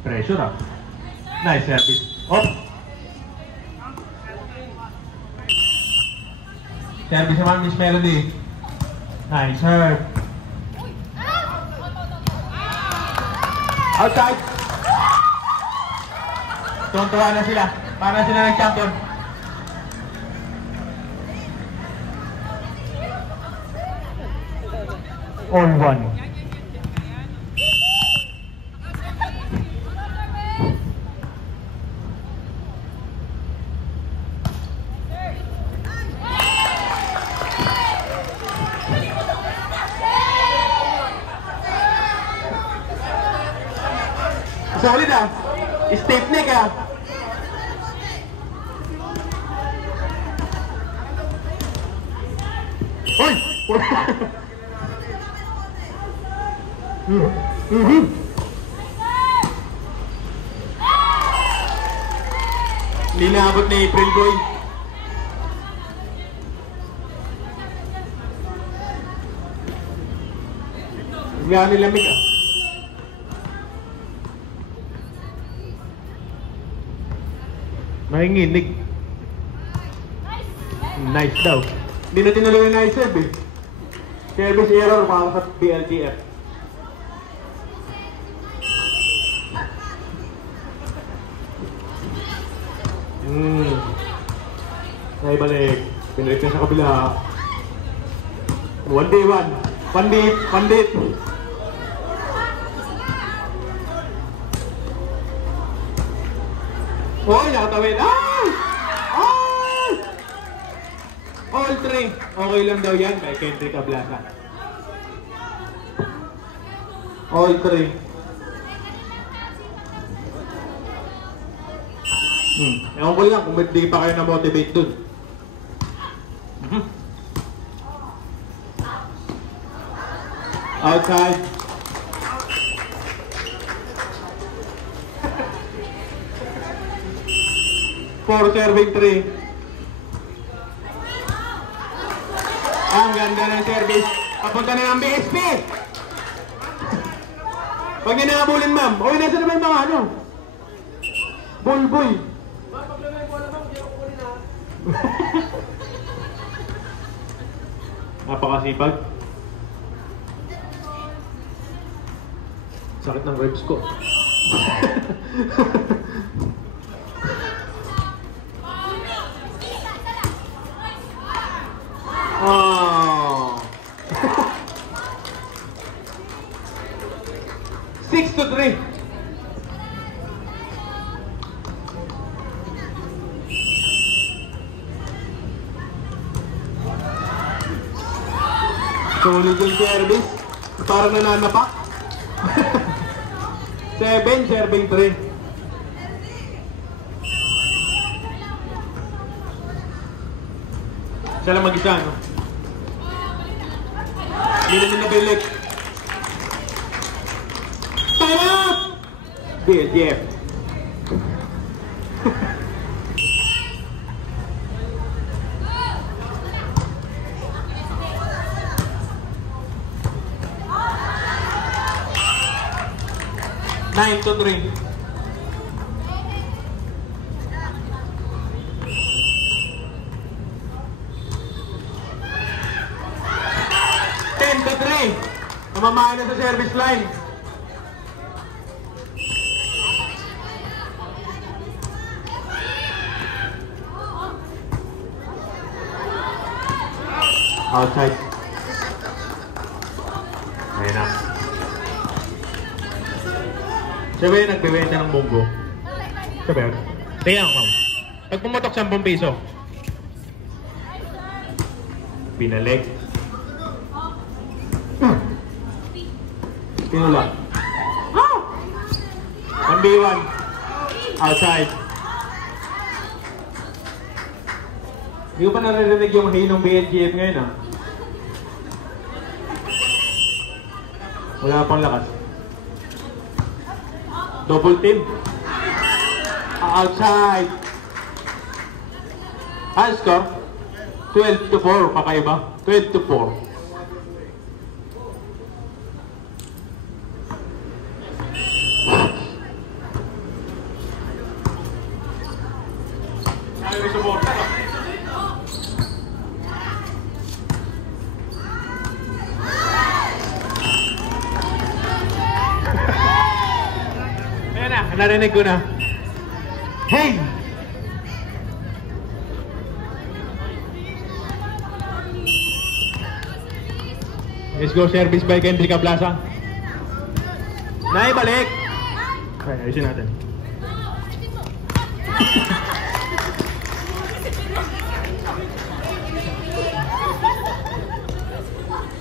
Pressure ah. Nice service. Oh! Service naman, Miss Melody. Nice serve. Outside. Tuwan-tuwa na sila. Para sila nag-champion. All one. Solid ah. Stiff neck ah. Uy! Hindi naabot na April boy. Nga nilamig ah. Nanginginig. Nice daw. Hindi na tinuloy yung nice serve eh. Service error para sa BLTF. Naibalik. Pinalik na sa kabila. 1v1. Pandit. Pandit. Oh, nakatawid. Ay! Ay! All three. Okay lang daw yan. May Kendrick Ablasa. All three. Ewan ko lang kung hindi pa kayo na-motivate dun. Outside. For serving 3. Ang ganda ng service. Papunta na ng BSP. Pag niya nakabulin ma'am. Uy, nasa naman mga ano? Bulboy. Napakasipag. Sakit ng ribs ko. Oh. 6-3. Solid yung service. Parang nananapak. 7, serving 3. Siya lang mag-isa, no? Hindi namin nabilik. Tara! BLTF. Nine to 3. Namamahay na sa service line. Outside. Ayun na. Siya ba yung nagbibenta ng munggo? Siya ba yun? Tingnan ko. Pag pumatok 10 piso. Pinalig. Pinula. 1v1. Outside. Hindi ko pa naririnig yung hay ng BNGF ngayon ah. Wala pang lakas. Double team. Outside. High score. 12-4. Kakaiba. 12-4. Narinig ko na. Hey! Let's go service by Kendrick Plaza. Naibalik! Okay, ayusin natin.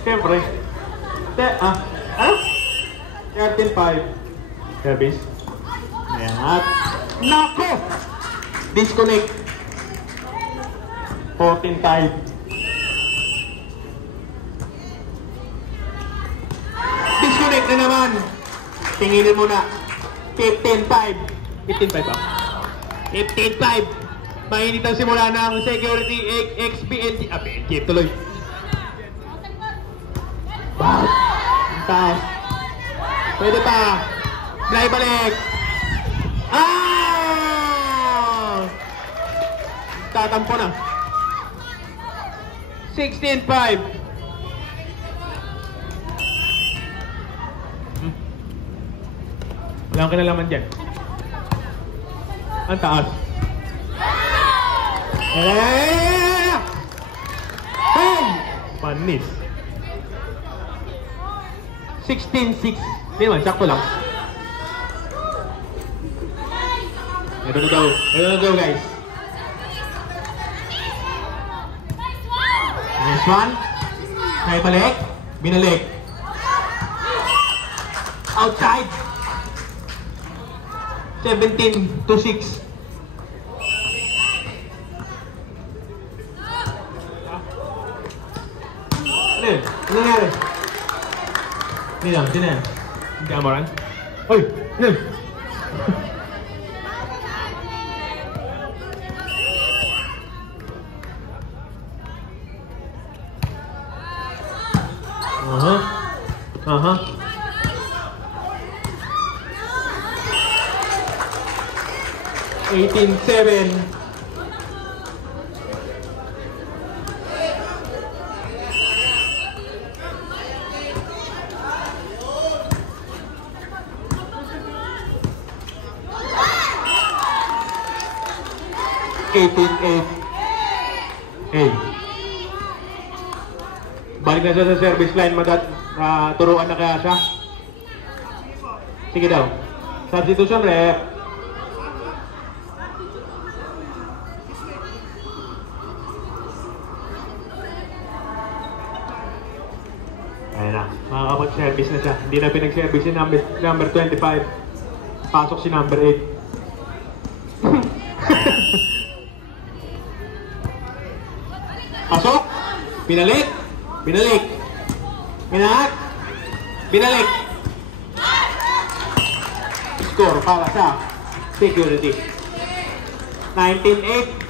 Siyempre. Ano? 13-5. Service. Ayan. At nako! Disconnect. 14-5. Disconnect na naman. Tinginin mo na. 15-5. 15-5 ba? 15-5. Mainit ang simula ng security XBNG. BNG tuloy. Bad. Taas. Pwede pa. Fly balik. Tatampo na. 16-5. Wala kang kinalaman dyan. Ang taas. Hey! Panis. 16-6. Hindi naman, sakto lang. Ito na daw. Ito na daw, guys. Nice one. Naibalik. Binalik. Outside. 17-6. Ano nangyari? Hindi na. Hindi ka amaran? Uy! Ano? Aha. 18-7. Balik na siya sa service line, turuan na kaya siya. Sige daw. Substitution rep. Ayan na, makakapag-service na siya. Hindi na pinag-service si number 25. Pasok si number 8. Pasok! Binalik! Binalik! Binalik! Score para sa security. 19-8.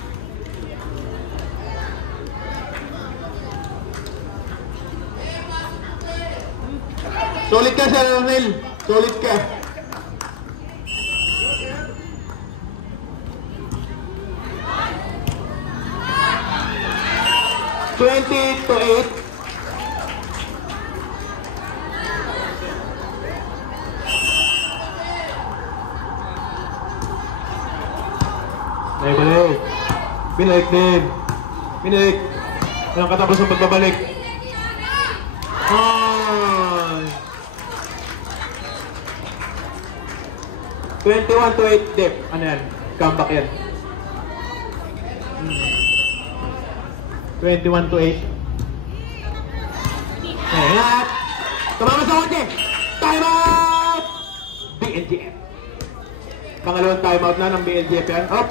Solid ka, Sir Ronel. Solid ka. to 8. Balik. Binalik din. Binalik. Walang katapos ng pagbabalik. 21-8 dep. Ano yan? Comeback yan. 21-8. Ayan. Tumama sa konti. Time out! BNGF. Pangalawang time out na ng BNGF yan. Up.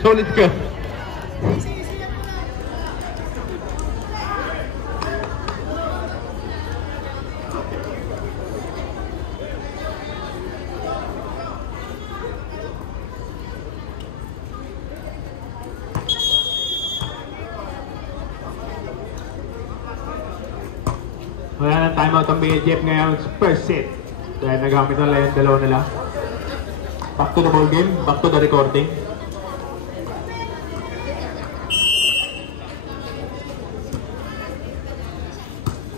Solid ka. Wala ng timeout ang BNGF ngayon sa first set. Dahil nagamit nila yung dalawa nila. Back to the ball game, back to the recording.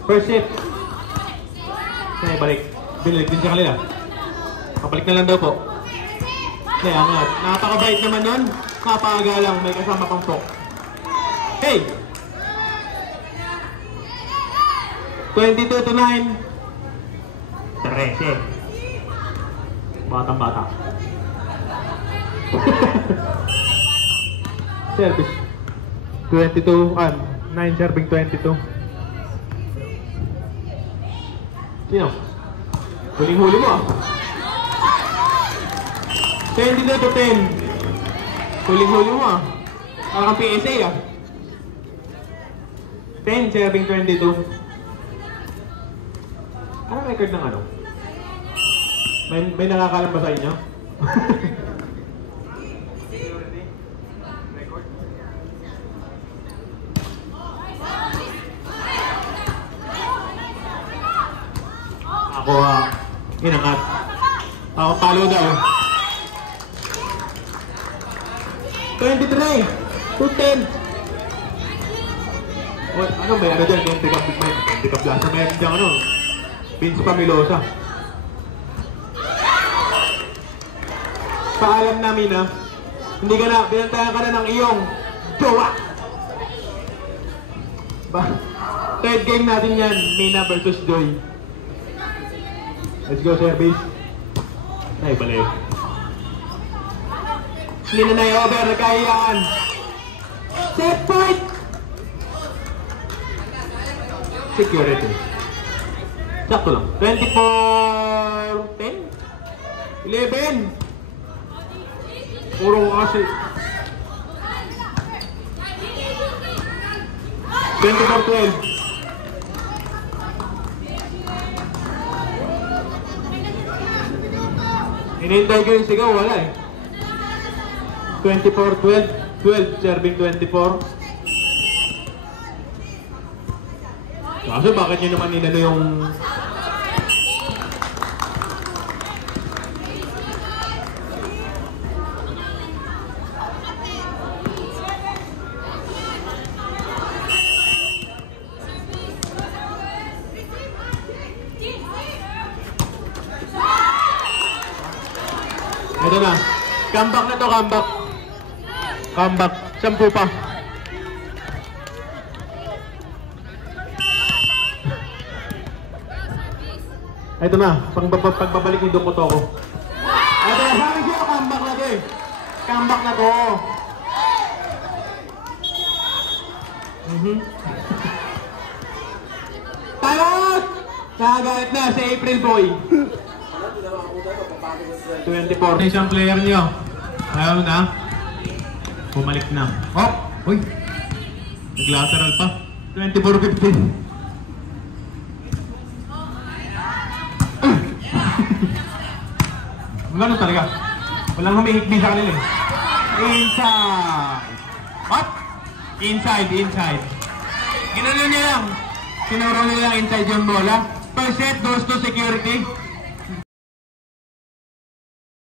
First shift. Okay, balik. Bilig din sa kanila. Kapalik na lang daw po. Okay, angat. Napakabait naman nun. Napakagalang. May kasama pang po. Hey! 22 to 9. 13. Batang-bata. Service. 22, 9 serving 22. Sino? Huling-huli mo ah. 22 to 10. Huling-huli mo ah. Parang PSA ah. 10 serving 22. Anong record ng ano? May nakakalam ba sa inyo? Ako inangat. Ako palo daw. 23 to 10. Oh, ano may ano dyan? Hindi ka plaza. Mayroon dyan ano? Vince Pamilosa. Paalam namin na hindi ka na, binantayan ka na ng iyong jowa. Third game natin yan, Mina versus Joy. Let's go, service. Ay, balik. Hindi na over, nagkahiyaan. Set point! Security. Sakto lang. 24, 10? 11. Puro kasi. 24-12. Hinihintay ko yung sigaw, wala eh. 24-12. 12 serving 24. Kaso bakit nyo naman inano yung... Ito na. Comeback na to, comeback. Comeback. 10 pa. Ito na. Pagbabalik ni Doko Toko. Ito na. Sabi siya, comeback na to eh. Comeback na to. Talot! Nakagalit na si April Boy. 24. Isang player nyo. Ayaw na. Bumalik na. Oh! Uy! Nag-lateral pa. 24-15. Gano'n talaga. Walang humihigbi sa kanila eh. Inside! What? Inside, inside. Ginano niya lang. Sinuro niya lang inside yung bola. Per set goes to security.